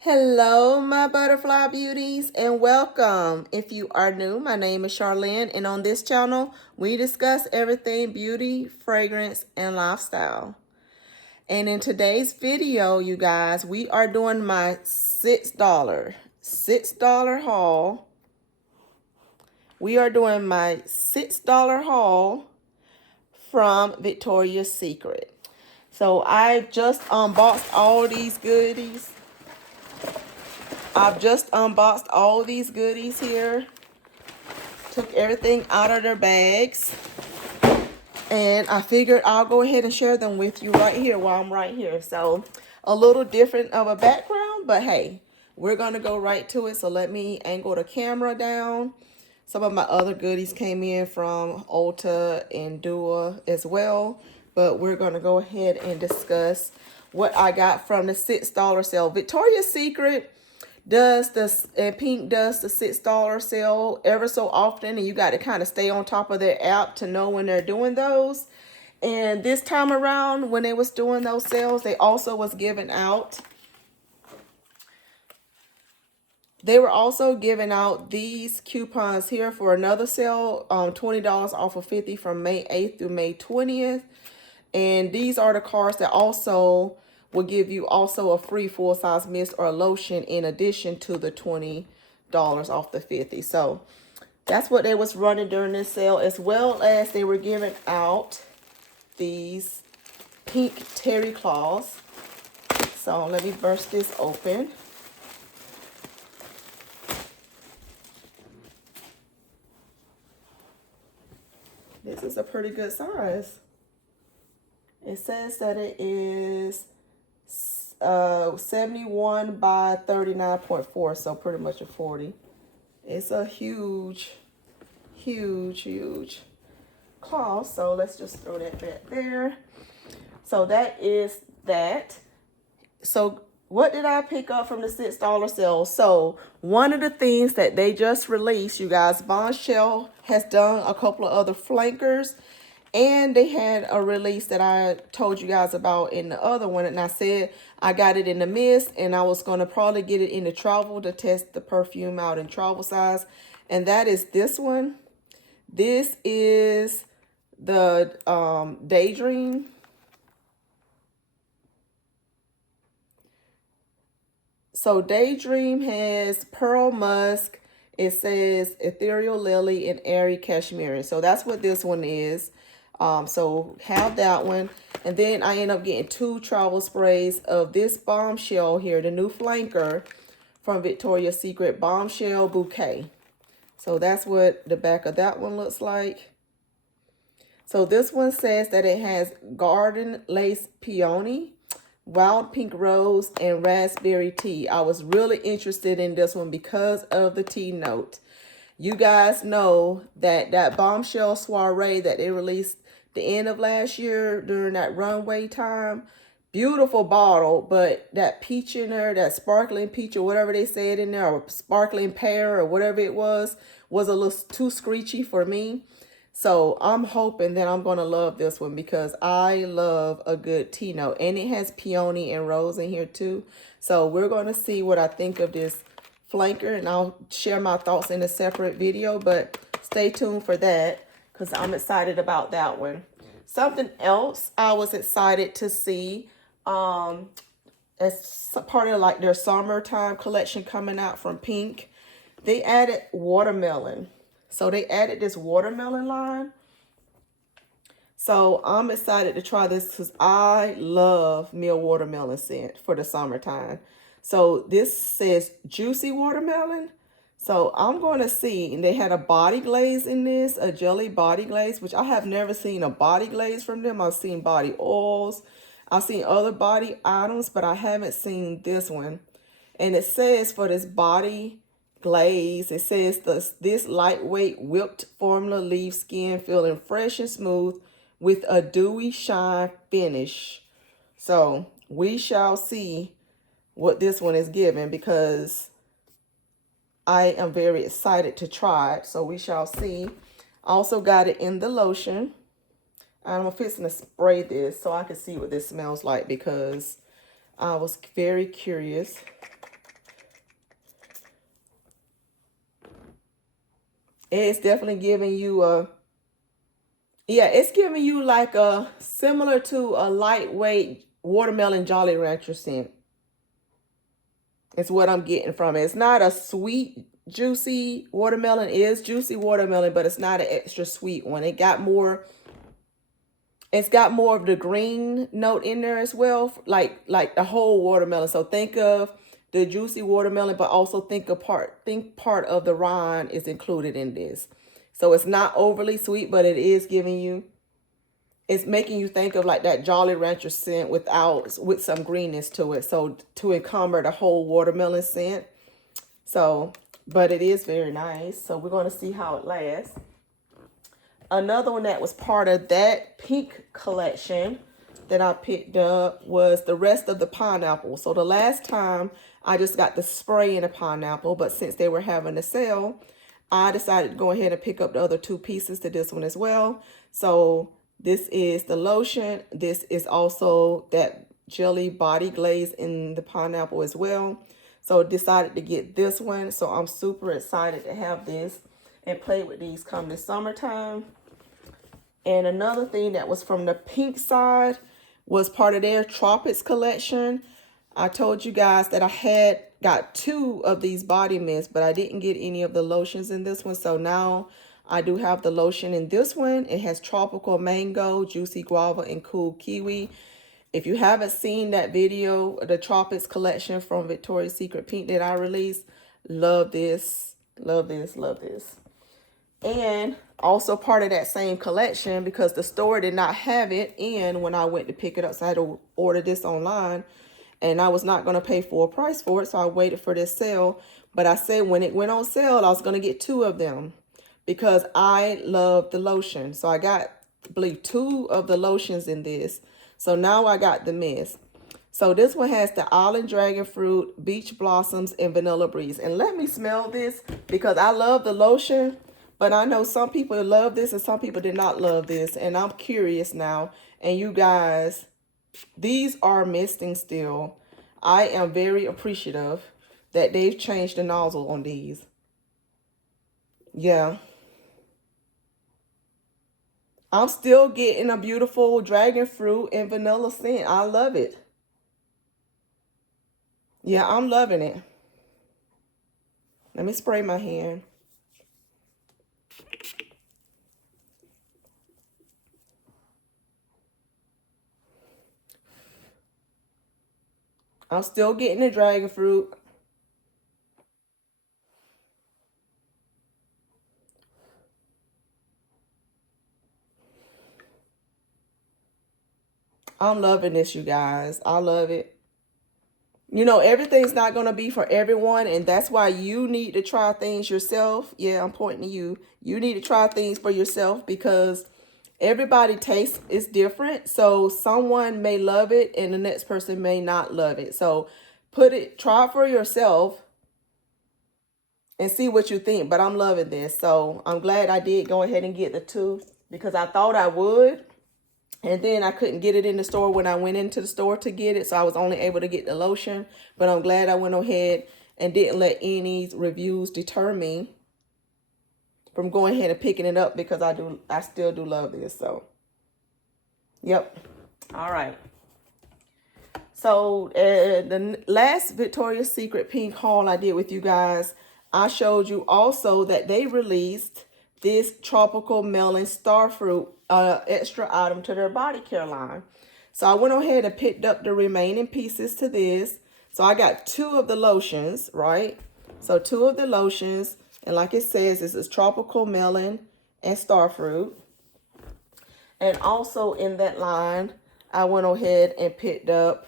Hello, my butterfly beauties, and welcome. If you are new, my name is Charlen, and on this channel, we discuss everything beauty, fragrance, and lifestyle. And in today's video, you guys, we are doing my $6 haul. We are doing my $6 haul from Victoria's Secret. So I just unboxed all these goodies. I've just unboxed all these goodies here. Took everything out of their bags. And I figured I'll go ahead and share them with you right here while I'm right here. So a little different of a background, but hey, we're going to go right to it. So let me angle the camera down. Some of my other goodies came in from Ulta and Dua as well. But we're going to go ahead and discuss what I got from the $6 sale. Victoria's Secret does this, and Pink does the $6 sale ever so often, and you got to kind of stay on top of their app to know when they're doing those. And this time around, when they was doing those sales, they also was giving out, they were also giving out these coupons here for another sale, $20 off of 50 from May 8th through May 20th. And these are the cards that also will give you also a free full-size mist or lotion in addition to the $20 off the 50. So that's what they was running during this sale, as well as they were giving out these pink terry claws. So let me burst this open. This is a pretty good size. It says that it is 71 by 39.4, so pretty much a 40. It's a huge claw, so let's just throw that back there. So that is that. So what did I pick up from the $6 sale? So one of the things that they just released, you guys, Bombshell has done a couple of other flankers. And they had a release that I told you guys about in the other one. And I said I got it in the mist. And I was going to probably get it in the travel to test the perfume out in travel size. And that is this one. This is the Daydream. So Daydream has Pearl Musk. It says Ethereal Lily and Airy Cashmere. So that's what this one is. So have that one. And then I end up getting 2 travel sprays of this Bombshell here, the new flanker from Victoria's Secret, Bombshell Bouquet. So that's what the back of that one looks like. So this one says that it has Garden Lace Peony, Wild Pink Rose, and Raspberry Tea. I was really interested in this one because of the tea note. You guys know that that Bombshell Soiree that they released the end of last year during that runway time, beautiful bottle, but that peach in there, that sparkling peach or whatever they said in there, or sparkling pear or whatever it was a little too screechy for me. So I'm hoping that I'm going to love this one because I love a good tea note. And it has peony and rose in here too. So we're going to see what I think of this flanker, and I'll share my thoughts in a separate video, but stay tuned for that because I'm excited about that one. Something else I was excited to see, as part of like their summertime collection coming out from Pink, they added watermelon. So they added this watermelon line. So I'm excited to try this because I love me a watermelon scent for the summertime. So this says juicy watermelon. So I'm going to see, and they had a body glaze in this, a jelly body glaze, which I have never seen a body glaze from them. I've seen body oils. I've seen other body items, but I haven't seen this one. And it says for this body glaze, it says this lightweight whipped formula leaves skin feeling fresh and smooth with a dewy shine finish. So we shall see what this one is giving because I am very excited to try it. So we shall see. Also got it in the lotion. I'm fixing to spray this so I can see what this smells like because I was very curious. It's definitely giving you a, yeah, it's giving you like a, similar to a lightweight watermelon Jolly Rancher scent. It's what I'm getting from it. It's not a sweet, juicy watermelon. It is juicy watermelon, but it's not an extra sweet one. It's got more of the green note in there as well, like the whole watermelon. So think of the juicy watermelon, but also think part of the rind is included in this. So it's not overly sweet, but it is giving you, it's making you think of like that Jolly Rancher scent with some greenness to it. So to encumber the whole watermelon scent. So, but it is very nice. So we're going to see how it lasts. Another one that was part of that pink collection that I picked up was the rest of the pineapple. So the last time I just got the spray in a pineapple, but since they were having a sale, I decided to go ahead and pick up the other 2 pieces to this one as well. So this is the lotion. This is also that jelly body glaze in the pineapple as well. So decided to get this one. So I'm super excited to have this and play with these come this summertime. And another thing that was from the pink side was part of their Tropics collection. I told you guys that I had got 2 of these body mints, but I didn't get any of the lotions in this one. So now I do have the lotion in this one. It has tropical mango, juicy guava, and cool kiwi. If you haven't seen that video, the Tropics collection from Victoria's Secret Pink that I released, love this, love this, love this. And also part of that same collection, because the store did not have it in when I went to pick it up. So I had to order this online, and I was not going to pay full price for it. So I waited for this sale. But I said when it went on sale, I was going to get 2 of them because I love the lotion. So I got, I believe, 2 of the lotions in this. So now I got the mist. So this one has the Island Dragon Fruit, Beach Blossoms, and Vanilla Breeze. And let me smell this because I love the lotion. But I know some people love this and some people did not love this. And I'm curious now. And you guys, these are misting still. I am very appreciative that they've changed the nozzle on these. Yeah. I'm still getting a beautiful dragon fruit and vanilla scent. I love it. Yeah, I'm loving it. Let me spray my hand. I'm still getting the dragon fruit. I'm loving this, you guys. I love it. You know, everything's not going to be for everyone, and that's why you need to try things yourself. Yeah, I'm pointing to you. You need to try things for yourself because everybody taste is different. So someone may love it and the next person may not love it. So try it for yourself and see what you think. But I'm loving this. So I'm glad I did go ahead and get the 2 because I thought I would. And then I couldn't get it in the store when I went into the store to get it. So I was only able to get the lotion. But I'm glad I went ahead and didn't let any reviews deter me from going ahead and picking it up because I still do love this. So, yep. All right. So the last Victoria's Secret Pink haul I did with you guys, I showed you also that they released this tropical melon starfruit extra item to their body care line. So I went ahead and picked up the remaining pieces to this. So I got 2 of the lotions, right? So 2 of the lotions, and like it says, this is tropical melon and starfruit. And also in that line, I went ahead and picked up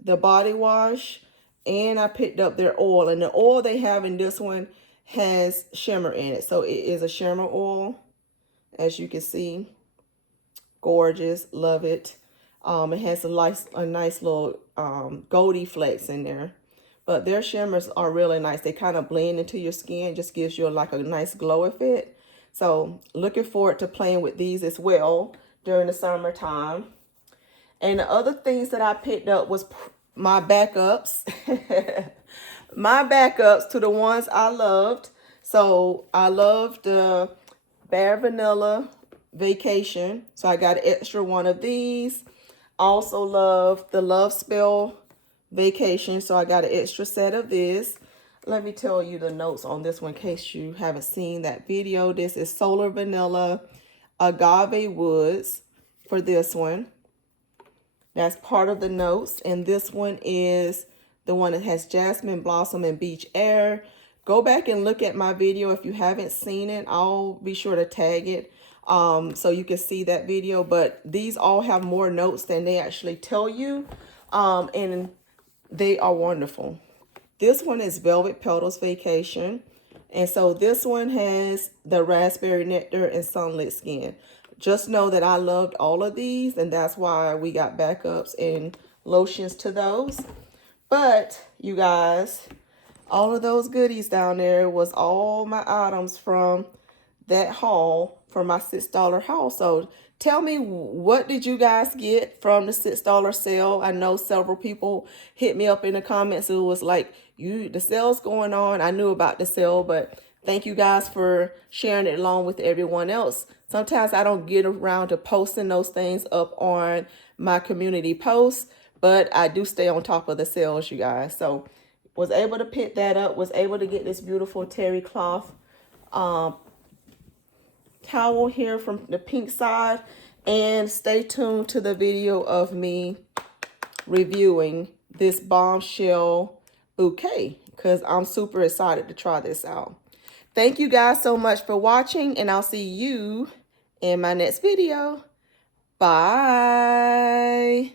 the body wash, and I picked up their oil. And the oil they have in this one has shimmer in it. So it is a shimmer oil, as you can see. Gorgeous, love it. It has a nice little goldy flecks in there. But their shimmers are really nice. They kind of blend into your skin, just gives you like a nice glow effect. So looking forward to playing with these as well during the summertime. And the other things that I picked up was my backups. My backups to the ones I loved. So I love the Bare Vanilla Vacation. So I got an extra one of these. Also love the Love Spell Vacation. So I got an extra set of this. Let me tell you the notes on this one in case you haven't seen that video. This is Solar Vanilla Agave Woods for this one. That's part of the notes. And this one is the one that has Jasmine Blossom and Beach Air. Go back and look at my video if you haven't seen it. I'll be sure to tag it so you can see that video. But these all have more notes than they actually tell you. And they are wonderful. This one is Velvet Petals Vacation. And so this one has the Raspberry Nectar and Sunlit Skin. Just know that I loved all of these, and that's why we got backups and lotions to those. But, you guys, all of those goodies down there was all my items from that haul, for my $6 haul. So tell me, what did you guys get from the $6 sale? I know several people hit me up in the comments who was like, the sale's going on. I knew about the sale, but thank you guys for sharing it along with everyone else. Sometimes I don't get around to posting those things up on my community posts, but I do stay on top of the sales, you guys. So was able to pick that up, was able to get this beautiful terry cloth towel here from the pink side, and stay tuned to the video of me reviewing this Bombshell Bouquet because I'm super excited to try this out. Thank you guys so much for watching, and I'll see you in my next video. Bye.